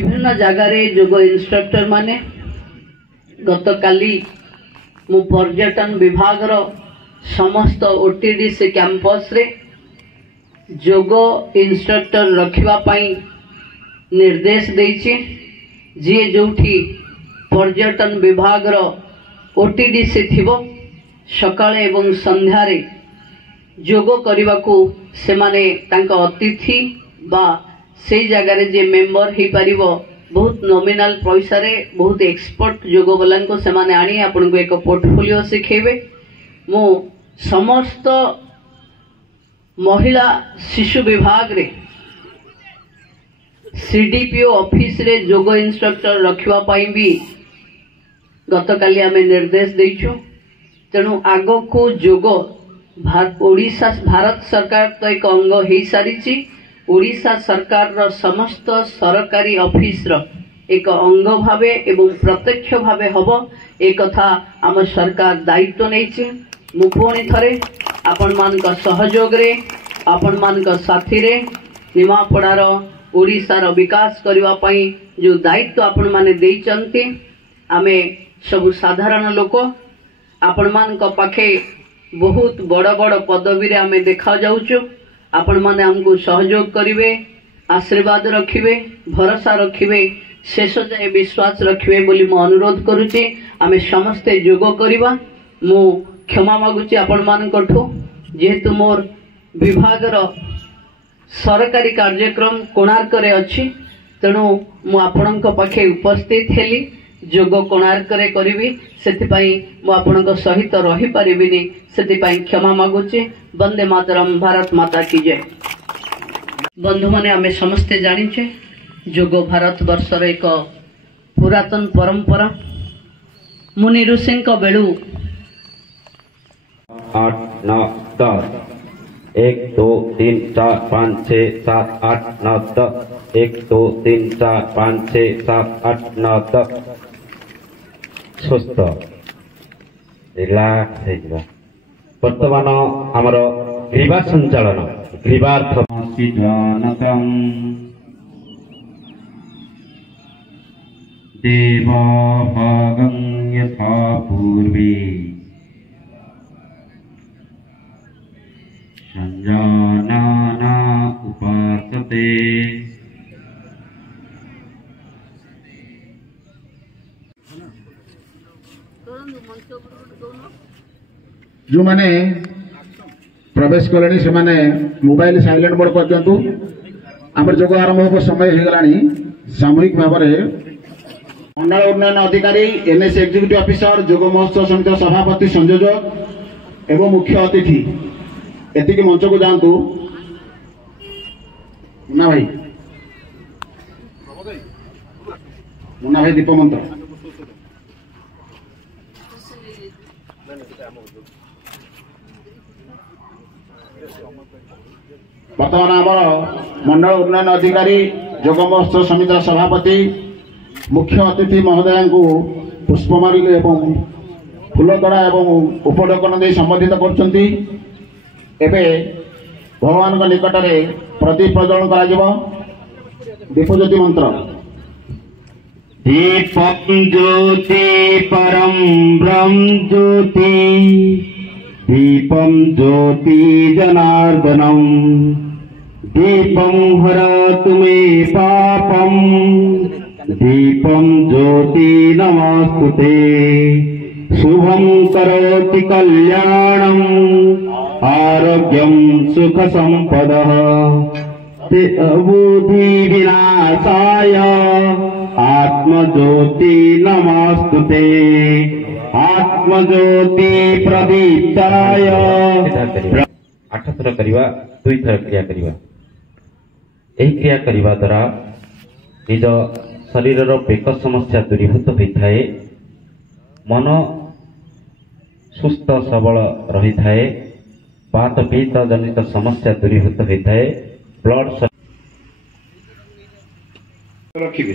विभिन्न जगार जोग इंस्ट्रक्टर माने गतकाली मु पर्यटन विभाग समस्त ओटीडीसी कैंपस रे जोग इंस्ट्रक्टर रखिबा पई निर्देश देइछि। जी जोठी पर्यटन विभाग ओटीडीसी थिबो सकाळे एवं संध्यारे जोग करबाकू से माने तांका अतिथि बा से जगार जे मेंबर ही पारिबो बहुत नॉमिनल पैसा रे बहुत एक्सपर्ट जोग वाला को से माने आनी आपन को एक पोर्टफोलियो सिखेबे। मु समस्त महिला शिशु विभाग रे सीडीपीओ ऑफिस रे जोग इंस्ट्रक्टर रखिबा पई भी गतकाली आमे निर्देश देइछु। तेणु आगो को जोग ओडिशा भारत सरकार तो एक अंग हो सारी ओडिशा सरकार रो समस्त सरकारी ऑफिस रो एक अंग भावे एवं प्रत्यक्ष भावे हबो एक कथा आम सरकार दायित्व नैछि। मु पुणी थरे आपण मान का सहयोग रे आपण मान का साथी रे निमापड़ार ओडिशा रो विकास करबा पई जो दायित्व आपण माने देइचंती आमे सब साधारण लोक आपण मान का पाखे बहुत बड़ बड़ पदवी रे आमे देखा जाउछु। आपण माने हमको सहयोग करिवे आशीर्वाद रखिवे भरोसा रखिवे शेष जाए विश्वास रखिवे बोली मु अनुरोध करूची। आमे समस्ते जोग करिवा। मु क्षमा मागुची आपण मानकठो जेहेतु मोर विभाग रो सरकारी कार्यक्रम कोणार्क रे अछि तेणु मु आपणक पाखे उपस्थित हेली जोग कोणार्क रे करिवि सेतिपई मु आपणक सहित रहि परिबिनी सेतिपई क्षमा मागुची। वंदे मातरम भारत माता की जय। बंधु माने आमे समस्ते जानिछे जोग भारत वर्षर एक पुरातन परंपरा मुनि ऋषि बेलू 8 9 10 1 2 3 4 5 6 7 8 9 10 1 2 3 4 5 6 7 8 9 10 सुस्थ रिलैक्स है। वर्तमान आमर ग्रीवा संचालन ग्रीवार्थ देवा भागं यथा पूर्वे संजानाना उपासते जो माने प्रवेश कले से माने मोबाइल साइलेंट मोड कर दिंतु। आम जोग आरंभ हो समय हो गलानी सामूहिक भाव में मंडल उन्नयन अधिकारी एनएस एग्जीक्यूटिव ऑफिसर जोग महोत्सव समिति सभापति संयोजक एवं मुख्य अतिथि एति मंच को जातु। मुन्ना भाई दीप मंत्र बर्तमान आम मंडल उन्नयन अधिकारी जोग महोत्सव समिति सभापति मुख्य अतिथि महोदय को पुष्पमाली एवं फूलतड़ा एवं उपढौकन दे संबोधित करछंती। एबे भगवान का निकट में प्रदीप प्रज्वलन करा दीपज्योति मंत्र दीपं ज्योति परम ब्रह्म ज्योति दीपं ज्योति जनार्दनम दीपं हरतु मे पापम दीपं ज्योति नमस्तुते शुभं करोति कल्याणम आरोग्यम सुख संपदः बुद्धि विनाशाय आत्मज्योति नमस्तुते आत्मज्योति प्रदीप्ताय 8 थर करिवा 2 थर क्रिया करिवा। एही क्रिया करिवा द्वारा निज शरीर रो पेक समस्या दूरीभूत होता है मन सुस्थ सबल रही थाए बात पीत जनित समस्या दूरीभूत होता है ब्लड रखिए।